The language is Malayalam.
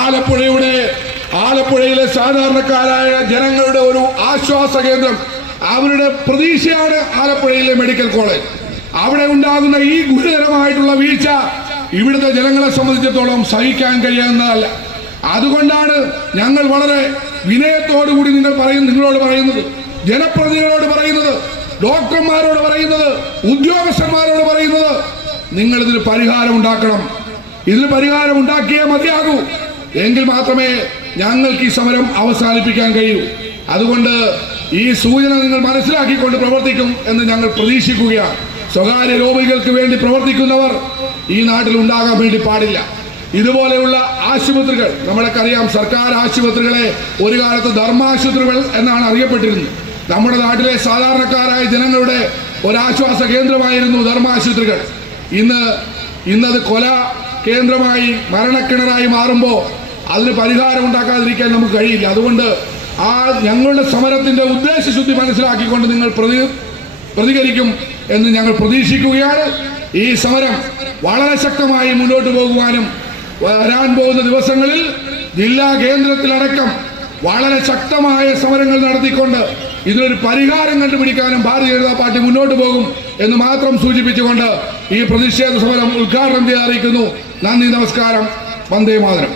ആലപ്പുഴയുടെ ആലപ്പുഴയിലെ സാധാരണക്കാരായ ജനങ്ങളുടെ ഒരു ആശ്വാസ കേന്ദ്രം. അവരുടെ പ്രതീക്ഷയാണ് ആലപ്പുഴയിലെ മെഡിക്കൽ കോളേജ്. അവിടെ ഉണ്ടാകുന്ന ഈ ഗുരുതരമായിട്ടുള്ള വീഴ്ച ഇവിടുത്തെ ജനങ്ങളെ സംബന്ധിച്ചിടത്തോളം സഹിക്കാൻ കഴിയാവുന്നതല്ല. അതുകൊണ്ടാണ് ഞങ്ങൾ വളരെ വിനയത്തോടുകൂടി നിങ്ങൾ പറയും നിങ്ങളോട് പറയുന്നത് ജനപ്രതിനിധികളോട് പറയുന്നത് ഡോക്ടർമാരോട് പറയുന്നത് ഉദ്യോഗസ്ഥന്മാരോട് പറയുന്നത് നിങ്ങൾ ഇതിന് പരിഹാരം ഉണ്ടാക്കണം. ഇതിന് പരിഹാരം ഉണ്ടാക്കിയേ മതിയാകൂ. എങ്കിൽ മാത്രമേ ഞങ്ങൾക്ക് ഈ സമരം അവസാനിപ്പിക്കാൻ കഴിയൂ. അതുകൊണ്ട് ഈ സൂചന നിങ്ങൾ മനസ്സിലാക്കിക്കൊണ്ട് പ്രവർത്തിക്കും എന്ന് ഞങ്ങൾ പ്രതീക്ഷിക്കുകയാണ്. സ്വകാര്യ രോഗികൾക്ക് വേണ്ടി പ്രവർത്തിക്കുന്നവർ ഈ നാട്ടിൽ ഉണ്ടാകാൻ വേണ്ടി പാടില്ല. ഇതുപോലെയുള്ള ആശുപത്രികൾ നമ്മളൊക്കറിയാം സർക്കാർ ആശുപത്രികളെ ഒരു കാലത്ത് ധർമാശുപത്രികൾ എന്നാണ് അറിയപ്പെട്ടിരുന്നത്. നമ്മുടെ നാട്ടിലെ സാധാരണക്കാരായ ജനങ്ങളുടെ ഒരാശ്വാസ കേന്ദ്രമായിരുന്നു ധർമാശുപത്രികൾ. ഇന്ന് ഇന്നത് കൊല കേന്ദ്രമായി മരണക്കിണറായി മാറുമ്പോൾ അതിന് പരിഹാരം ഉണ്ടാക്കാതിരിക്കാൻ നമുക്ക് കഴിയില്ല. അതുകൊണ്ട് ആ ഞങ്ങളുടെ സമരത്തിന്റെ ഉദ്ദേശശുദ്ധി മനസ്സിലാക്കിക്കൊണ്ട് നിങ്ങൾ പ്രതി പ്രതികരിക്കും എന്ന് ഞങ്ങൾ പ്രതീക്ഷിക്കുകയാണ്. ഈ സമരം വളരെ ശക്തമായി മുന്നോട്ട് പോകുവാനും വരാൻ പോകുന്ന ദിവസങ്ങളിൽ ജില്ലാ കേന്ദ്രത്തിലടക്കം വളരെ ശക്തമായ സമരങ്ങൾ നടത്തിക്കൊണ്ട് ഇതിനൊരു പരിഹാരം കണ്ടുപിടിക്കാനും ഭാരതീയ ജനതാ പാർട്ടി മുന്നോട്ട് പോകും എന്ന് മാത്രം സൂചിപ്പിച്ചുകൊണ്ട് ഈ പ്രതിഷേധ സമരം ഉദ്ഘാടനം അറിയിക്കുന്നു നന്ദി നമസ്കാരം. വന്ദേ മാതരം.